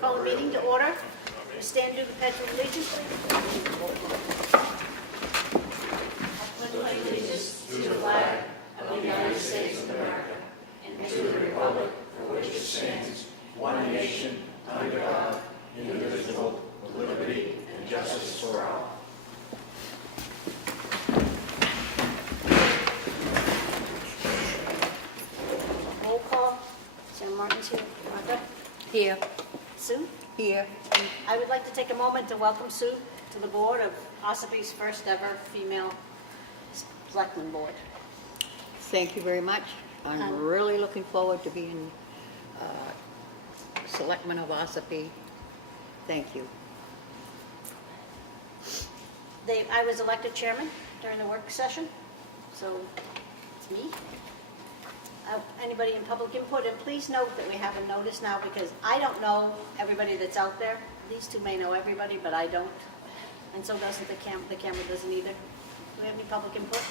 Call the meeting to order. We stand to the pledge of allegiance. I pledge allegiance to the flag of the United States of America and to the republic for which it stands, one nation, under God, indivisible, with liberty and justice for all. Roll call. Sam Martin's here. Martha? Here. Sue? Here. And I would like to take a moment to welcome Sue to the board of Ossipee's first ever female selectman board. Thank you very much. I'm really looking forward to being selectman of Ossipee. Thank you. I was elected chairman during the work session, so it's me. Anybody in public input, and please note that we have a notice now because I don't know everybody that's out there. These two may know everybody, but I don't, and so doesn't the camera doesn't either. Do we have any public input?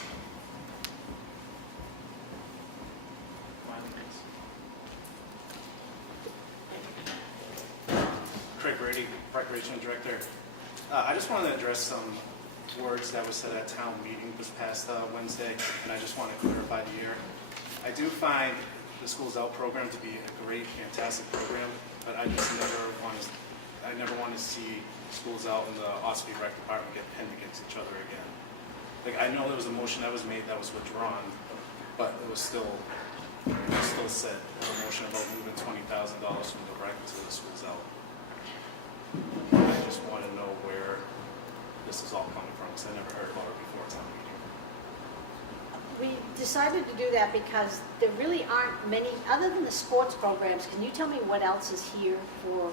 Craig Brady, Recreation Director. I just wanted to address some words that were said at town meeting this past Wednesday, and I just want to clarify the year. I do find the Schools Out program to be a great, fantastic program, but I just never want to see Schools Out and the Ossipee Rec Department get pinned against each other again. Like, I know there was a motion that was made that was withdrawn, but it was still said a motion about moving $20,000 from the rec to the Schools Out. I just want to know where this is all coming from, because I never heard about it before town meeting. We decided to do that because there really aren't many, other than the sports programs. Can you tell me what else is here for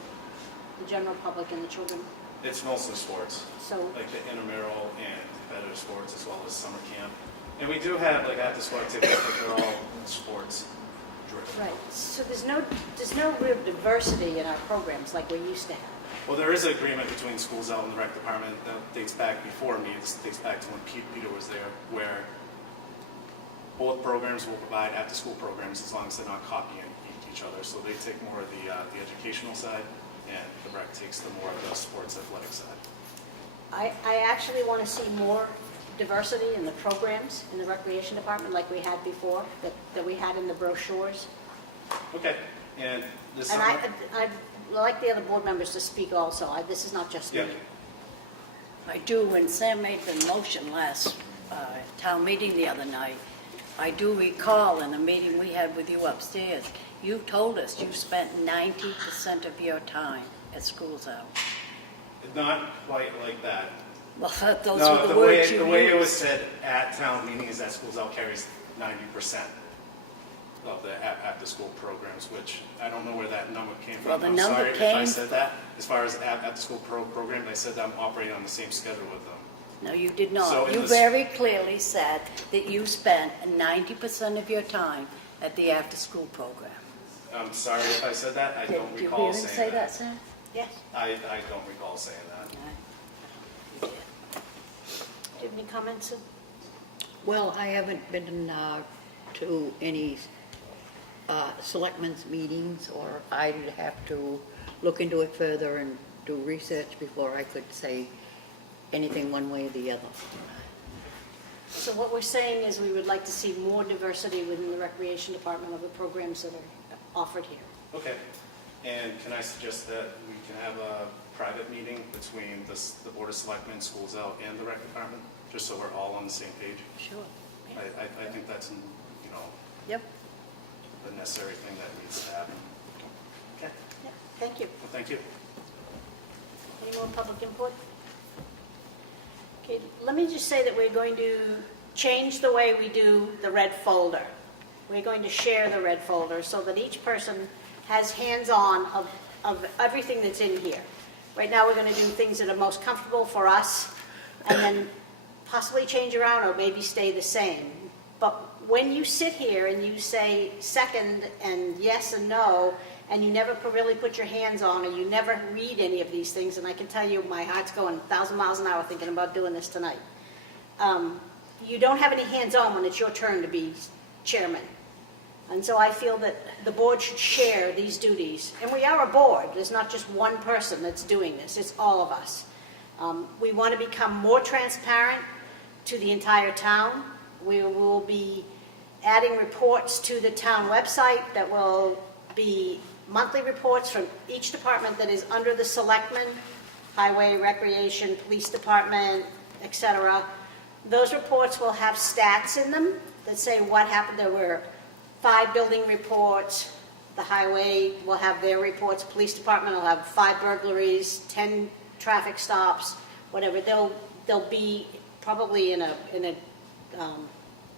the general public and the children? It's mostly sports, So, like the intramural and competitive sports, as well as summer camp. And we do have like after-school activities, but they're all sports driven. right, so there's no real diversity in our programs like we used to have. Well, there is an agreement between Schools Out and the rec department that dates back before me. This dates back to when Peter was there, where both programs will provide after-school programs as long as they're not copying each other. So they take more of the educational side, and the rec takes the more of the sports athletic side. I actually want to see more diversity in the programs in the recreation department like we had before, that we had in the brochures. Okay, and this And summer, I'd like the other board members to speak also. This is not just me. Yeah. I do, when Sam made the motion last town meeting the other night, I do recall in a meeting we had with you upstairs, you told us you spent 90% of your time at Schools Out. not quite like that. Well, those No, were the words you the way it was used. said at town meeting is that Schools Out carries 90% of the after-school programs, which I don't know where that number came from. Well, the I'm number sorry if I came said that. As far as after-school programs, I said that I'm operating on the same schedule with them. No, you did So not. in You this- very clearly said that you spent 90% of your time at the after-school program. I'm sorry if I said that. I don't Did you recall really saying say that. that, Sam? Yes. I don't recall saying that. You did. Do you have any comments, Sue? Well, I haven't been to any selectmen's meetings, or I'd have to look into it further and do research before I could say anything one way or the other. So what we're saying is we would like to see more diversity within the recreation department of the programs that are offered here. Okay. And can I suggest that we can have a private meeting between the Board of Selectmen, Schools Out, and the Rec Department, just so we're all on the same page? Sure. I think that's, Yep. the necessary thing that needs to happen. Okay. Yeah, thank you. Well, thank you. Any more public input? Okay, let me just say that we're going to change the way we do the red folder. We're going to share the red folder so that each person has hands-on of everything that's in here. Right now, we're going to do things that are most comfortable for us, and then possibly change around or maybe stay the same. But when you sit here and you say second and yes and no, and you never really put your hands on, or you never read any of these things, and I can tell you my heart's going 1,000 miles an hour thinking about doing this tonight. You don't have any hands-on when it's your turn to be chairman. And so I feel that the board should share these duties. And we are a board. There's not just one person that's doing this. It's all of us. We want to become more transparent to the entire town. We will be adding reports to the town website that will be monthly reports from each department that is under the selectmen, highway, recreation, police department, etc. Those reports will have stats in them that say what happened. There were 5 building reports. The highway will have their reports. Police department will have 5 burglaries, 10 traffic stops, whatever. They'll be probably in a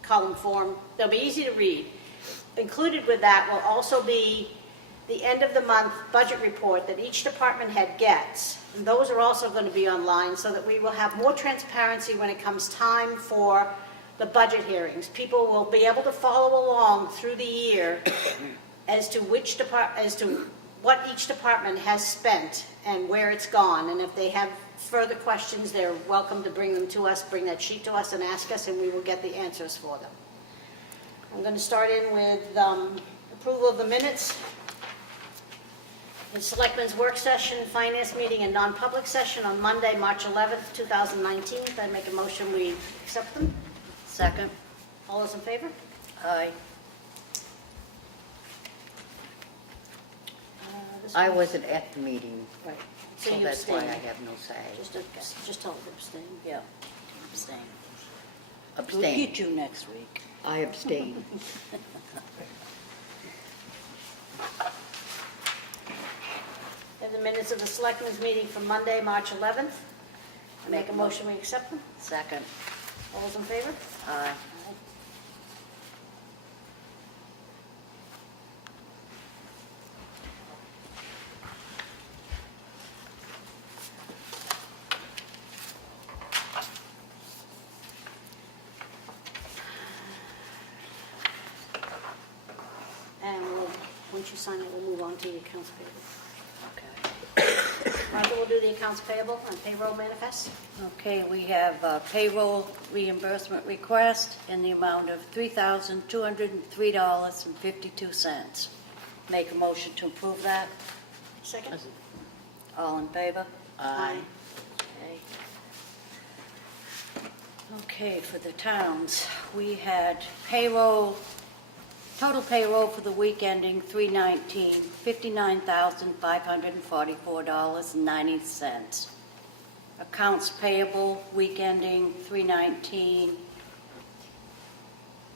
column form. They'll be easy to read. Included with that will also be the end of the month budget report that each department head gets. And those are also going to be online so that we will have more transparency when it comes time for the budget hearings. People will be able to follow along through the year as to what each department has spent and where it's gone. And if they have further questions, they're welcome to bring them to us, bring that sheet to us and ask us, and we will get the answers for them. I'm going to start in with approval of the minutes. The Selectmen's work session, finance meeting, and non-public session on Monday, March 11th, 2019. I make a motion we accept them. Second. All those in favor? Aye. This I one- wasn't at the meeting, Right. So so you that's why I abstain. have no say. Just tell them to abstain. Yeah. Abstain. We'll Abstain. get you next week. I abstain. And the minutes of the Selectmen's meeting from Monday, March 11th. I make a motion we accept them. Second. All those in favor? Aye. And once you sign it, we'll move on to the accounts payable. Okay. Martha will do the accounts payable and payroll manifest. Okay, we have a payroll reimbursement request in the amount of $3,203.52. Make a motion to approve that. Second? All in favor? Aye. Okay. Okay, for the towns, we had total payroll for the week ending 3/19, $59,544.90. Accounts payable, week ending 3/19,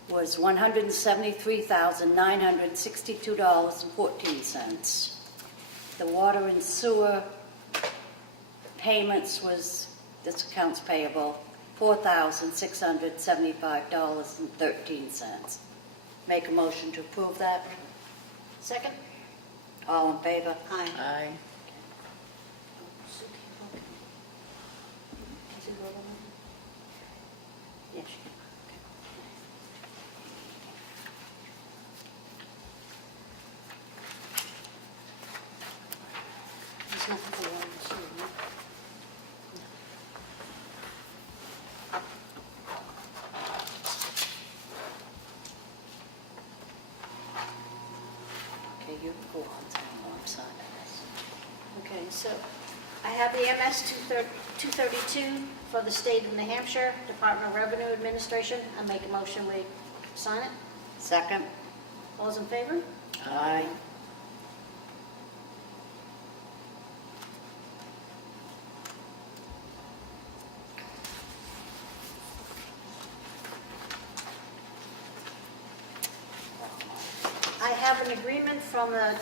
was $173,962.14. The water and sewer payments was, this accounts payable, $4,675.13. Make a motion to approve that. Second? All in favor? Aye. Aye. Yes. There's nothing for water and sewer, no? Okay, you can go on to the wrong side of this. Okay, so I have the MS 232 for the state of New Hampshire, Department of Revenue Administration. I make a motion we sign it. Second? All those in favor? Aye. I have an agreement from the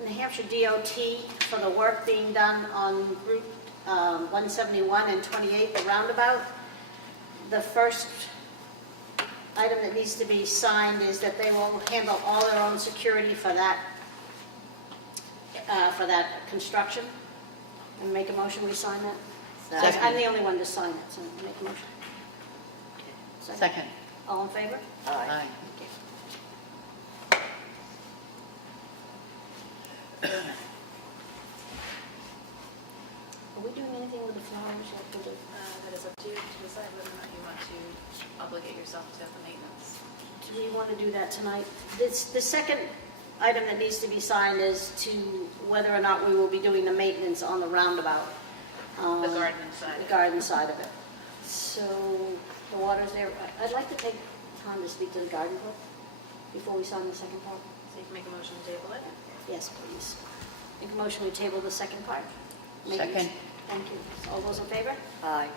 New Hampshire DOT for the work being done on Route 171 and 28, the roundabout. The first item that needs to be signed is that they will handle all their own security for that construction. And make a motion, we sign that? Second. I'm the only one to sign it, so make a motion. Second. All in favor? Aye. Are we doing anything with the flowers yet? That is up to you to decide whether or not you want to obligate yourself to the maintenance. To Do we want to do that tonight? The second item that needs to be signed is to whether or not we will be doing the maintenance on the roundabout. The garden side. The garden side of it. So the water's there. I'd like to take time to speak to the garden club before we sign the second part. So you can make a motion to table it? Yes, please. Make a motion we table the second part. Second. Thank you. All those in favor? Aye.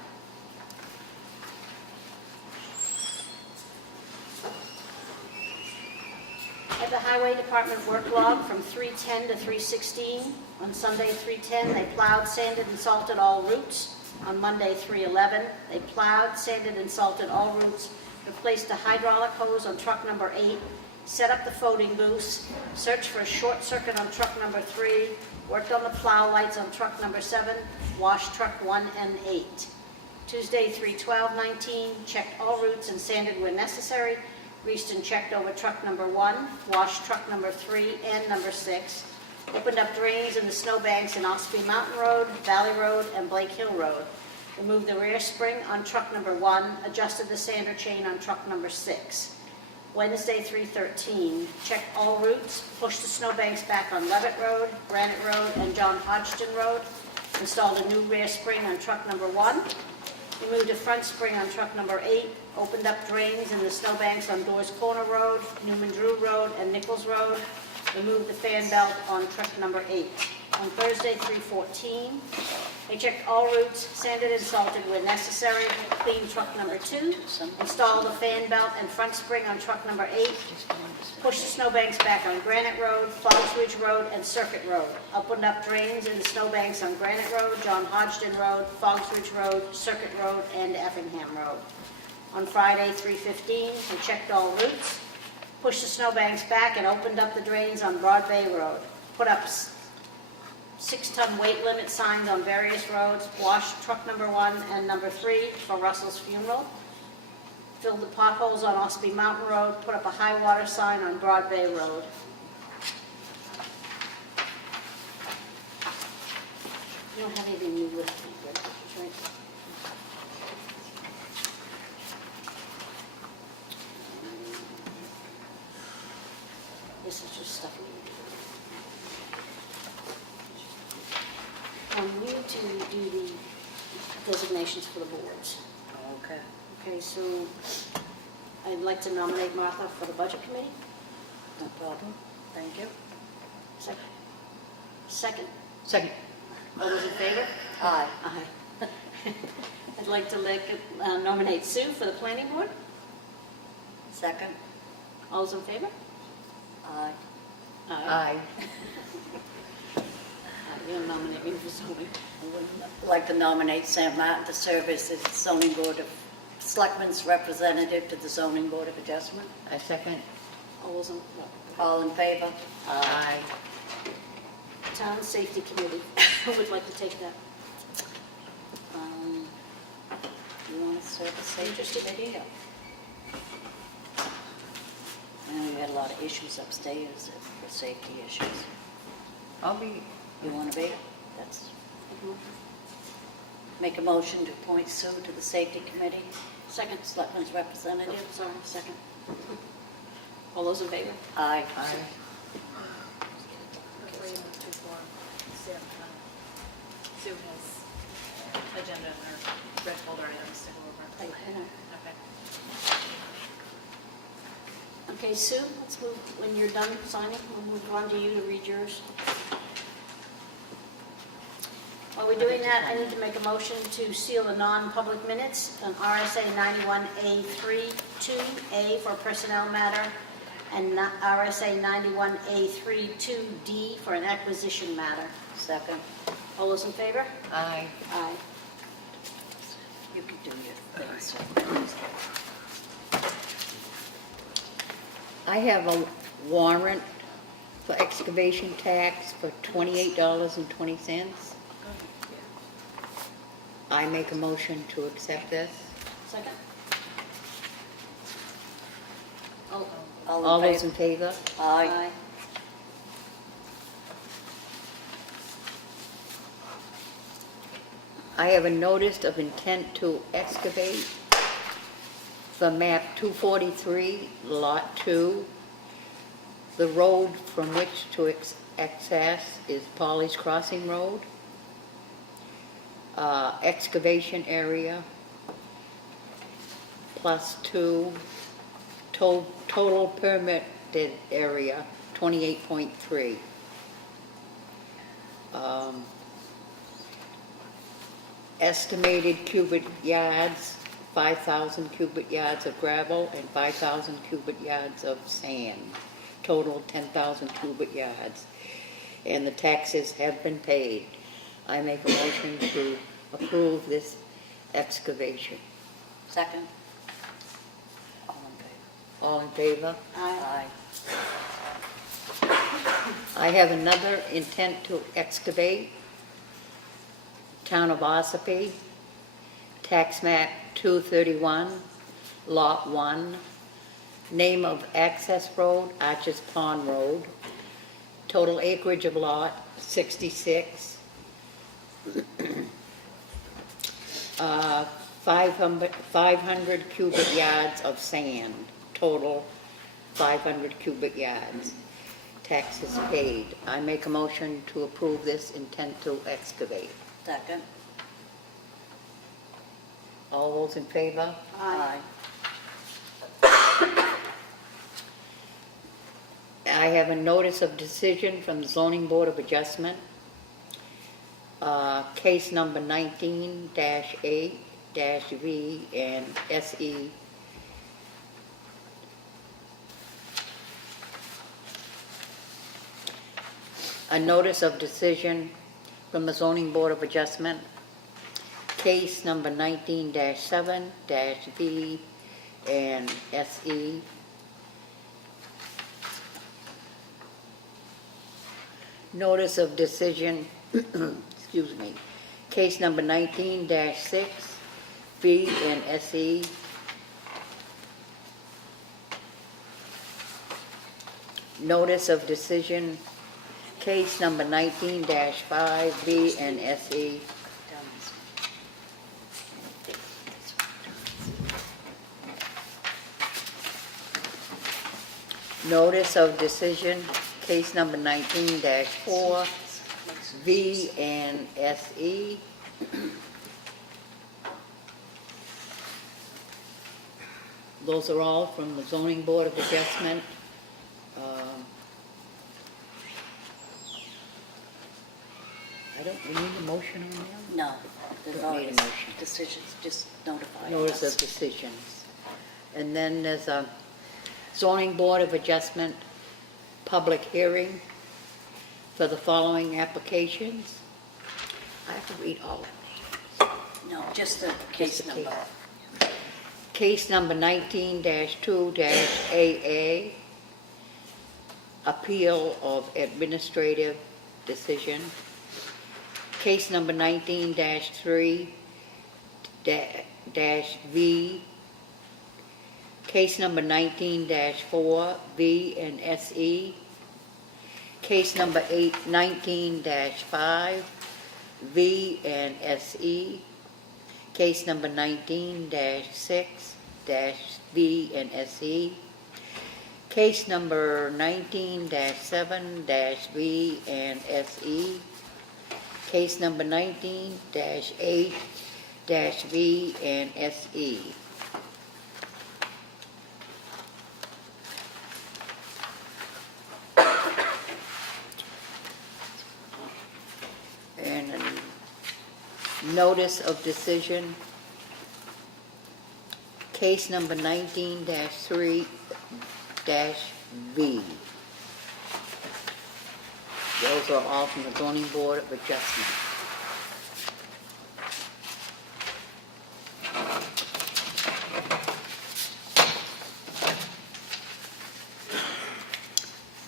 At the Highway Department work log from 3:10 to 3:16. On Sunday, 3:10, they plowed, sanded, and salted all routes. On Monday, 3:11, they plowed, sanded, and salted all routes, replaced the hydraulic hose on truck number 8, set up the folding booths, searched for a short circuit on truck number 3, worked on the plow lights on truck number 7, washed truck 1 and 8. Tuesday, 3/12/19, checked all routes and sanded where necessary. Reached and checked over truck number 1, washed truck number 3 and number 6, opened up drains in the snowbanks in Ossipee Mountain Road, Valley Road, and Blake Hill Road. Removed the rear spring on truck number 1, adjusted the sander chain on truck number 6. Wednesday, 3/13, checked all routes, pushed the snowbanks back on Levitt Road, Granite Road, and John Hodgson Road. Installed a new rear spring on truck number 1. Removed a front spring on truck number 8, opened up drains in the snowbanks on Doors Corner Road, Newman Drew Road, and Nichols Road. Removed the fan belt on truck number 8. On Thursday, 3/14, they checked all routes, sanded and salted where necessary, cleaned truck number 2, installed the fan belt and front spring on truck number 8, pushed the snowbanks back on Granite Road, Fox Ridge Road, and Circuit Road. Opened up drains in the snowbanks on Granite Road, John Hodgson Road, Fox Ridge Road, Circuit Road, and Effingham Road. On Friday, 3/15, they checked all routes, pushed the snowbanks back and opened up the drains on Broad Bay Road. Put up 6-ton weight limit signs on various roads, washed truck number 1 and number 3 for Russell's funeral. Filled the potholes on Ossipee Mountain Road, put up a high water sign on Broad Bay Road. You don't have anything new with me, right? This is just stuff we need to do. We need to do the designations for the boards. Okay. Okay, so I'd like to nominate Martha for the Budget Committee. No problem. Thank you. Second. Second. Second. All those in favor? Aye. Aye. I'd like to nominate Sue for the Planning Board. Second. All those in favor? Aye. Aye. You'll nominate me for zoning. I would like to nominate Sam Martin to serve as the zoning board of selectmen's representative to the zoning board of adjustment. I second. All those in, All in favor? Aye. Town Safety Committee. Who would like to take that? You want to serve as safety committee? I know we had a lot of issues upstairs for safety issues. I'll be, You want to be? That's, make a motion to appoint Sue to the safety committee, Second. selectmen's representative. Sorry, second. All those in favor? Aye. aye. Before you move to form, Sue has agenda or red folder items to go over. Okay. Okay, Sue, let's move, when you're done signing, we'll move on to you to read yours. While we're doing that, I need to make a motion to seal the non-public minutes on RSA 91A3 2A for a personnel matter and RSA 91A3 2D for an acquisition matter. Second. All those in favor? Aye. Aye. You can do your things. I have a warrant for excavation tax for $28.20. I make a motion to accept this. Second? All those in favor? Aye. I have a notice of intent to excavate for map 243, lot 2. The road from which to access is Polly's Crossing Road. Excavation area, +2. Total permitted area, 28.3. Estimated cubic yards, 5,000 cubic yards of gravel and 5,000 cubic yards of sand. Total 10,000 cubic yards. And the taxes have been paid. I make a motion to approve this excavation. Second? All in favor? Aye. I have another intent to excavate. Town of Ossipee, tax map 231, lot 1, name of access road, Arches Pond Road, total acreage of lot 66, 500 cubic yards of sand, total 500 cubic yards. Taxes paid. I make a motion to approve this intent to excavate. Second? All those in favor? Aye. I have a notice of decision from the Zoning Board of Adjustment, case number 19-8-V and SE. A notice of decision from the Zoning Board of Adjustment, case number 19-7-V and SE. Notice of decision, excuse me, case number 19-6-V and SE. Notice of decision, case number 19-5-V and SE. Notice of decision, case number 19-4-V and SE. Those are all from the Zoning Board of Adjustment. We need a motion on them? No, there's Don't already need a motion. decisions, just notifying Notice us. of decisions. And then there's a Zoning Board of Adjustment public hearing for the following applications. I have to read all of them. No, just the case Just the number. Case number 19-2-AA, appeal of administrative decision. Case number 19-3-V. Case number 19-4-V and SE. Case number 19-5-V and SE. Case number 19-6-V and SE. Case number 19-7-V and SE. Case number 19-8-V and SE. And a notice of decision, case number 19-3-V. Those are all from the Zoning Board of Adjustment.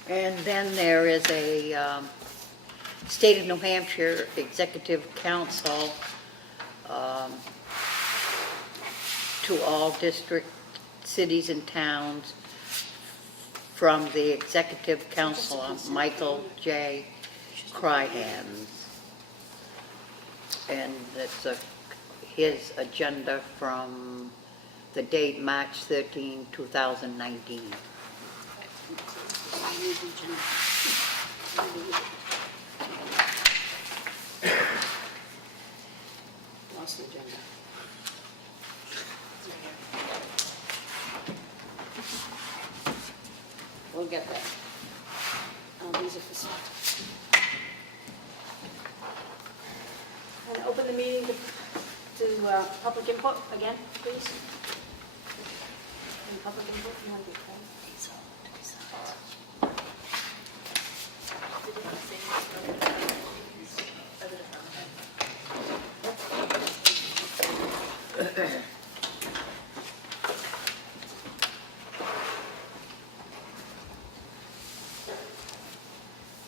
And then there is a State of New Hampshire Executive Council to all district, cities, and towns from the Executive Council, Michael J. Cryhans. And it's his agenda from the date March 13, 2019. Lost the agenda. We'll get there. These are for stuff. And open the meeting to public input again, please. Any public input, you want to get called? Did you want to say anything as a department head?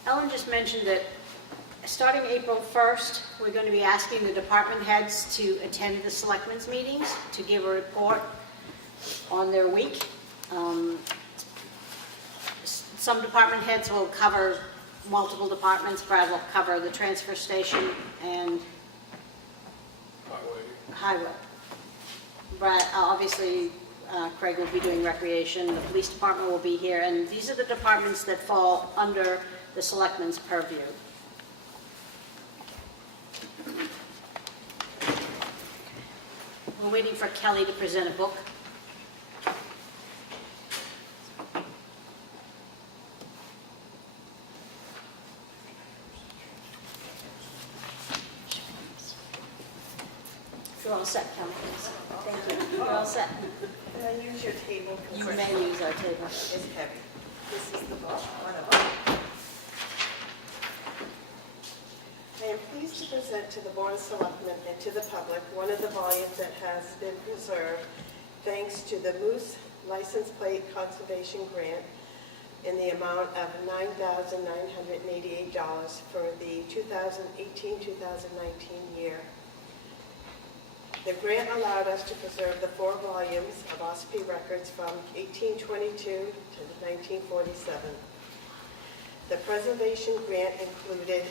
Ellen just mentioned that starting April 1st, we're going to be asking the department heads to attend the selectmen's meetings to give a report on their week. Some department heads will cover multiple departments. Brad will cover the transfer station and highway. Brad, obviously, Craig will be doing recreation. The police department will be here, and these are the departments that fall under the selectmen's purview. We're waiting for Kelly to present a book. You're all set, Kelly. Thank you. You're all set. Can I use your table? You may use our table. It's heavy. This is the book, one of them. I am pleased to present to the Board of Selectmen and to the public one of the volumes that has been preserved thanks to the Moose License Plate Conservation Grant in the amount of $9,988 for the 2018-2019 year. The grant allowed us to preserve the 4 volumes of Ossipee records from 1822 to 1947. The preservation grant included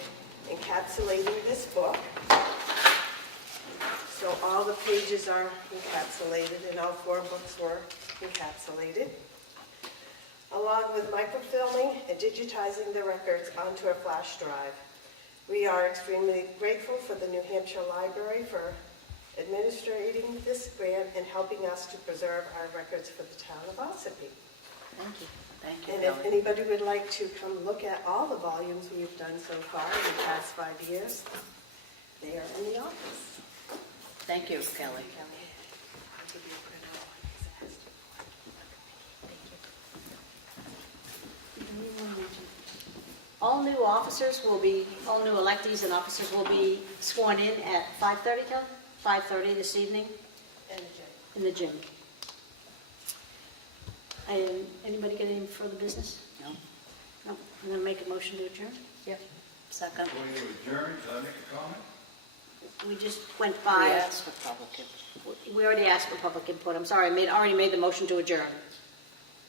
encapsulating this book, so all the pages are encapsulated and all 4 books were encapsulated, along with microfilming and digitizing the records onto a flash drive. We are extremely grateful for the New Hampshire Library for administrating this grant and helping us to preserve our records for the town of Ossipee. Thank you. Thank you, And if Kelly. anybody would like to come look at all the volumes we've done so far in the past 5 years, they are in the office. Thank you, Kelly. I'll give you a printout when he's asked. All new officers will be, all new electees and officers will be sworn in at 5:30, Kelly? 5:30 this evening And Jay. in the gym. Anybody got any further business? No? No. I'm going to make a motion to adjourn. Yep. Second. Before you adjourn, can I make a comment? We just went We by, asked for public input. we already asked for public input. I'm sorry, I already made the motion to adjourn.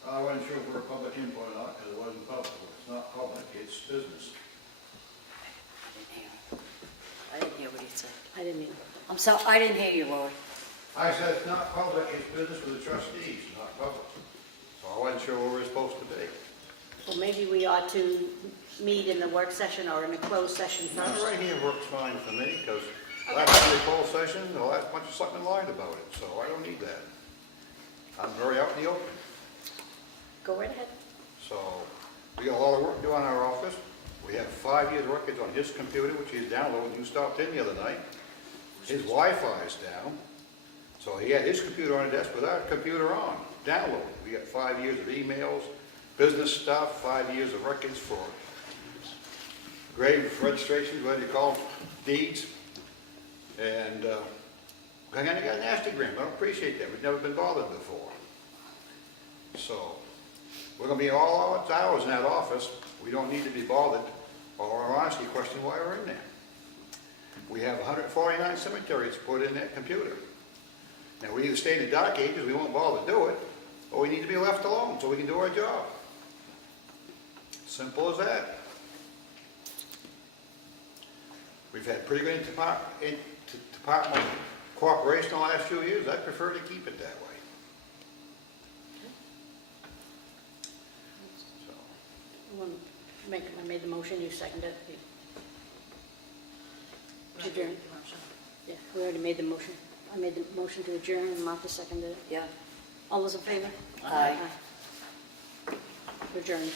I wasn't sure if we're public input or not, because it wasn't public. It's not public, it's business. I didn't hear what he said. I didn't mean. I'm sorry, I didn't hear you, Roy. I said it's not public, it's business with the trustees, not public. So I wasn't sure where we were supposed to be. Well, maybe we ought to meet in the work session or in a closed session Now, first. right here works fine for me, because last time we closed session, the last bunch of something lied about it, so I don't need that. I'm very out in the open. Go right ahead. So, we got a lot of work to do on our office. We have 5 years records on his computer, which he's downloaded. You stopped in the other night. His Wi-Fi is down. So he had his computer on the desk with our computer on, downloaded. We got 5 years of emails, business stuff, 5 years of records for grave registrations, whatever you call them, deeds. And I got a nasty gram. I don't appreciate that. We've never been bothered before. So, we're going to be all hours in that office. We don't need to be bothered or honestly question why we're in there. We have 149 cemeteries put in that computer. Now, we either stay in the dark ages, we won't bother to do it, or we need to be left alone so we can do our job. Simple as that. We've had pretty good department cooperation the last few years. I prefer to keep it that way. I made the motion, you seconded it. To adjourn. The motion. Yeah, we already made the motion. I made the motion to adjourn, and Martha seconded it. Yeah. All those in favor? Aye. Adjourned.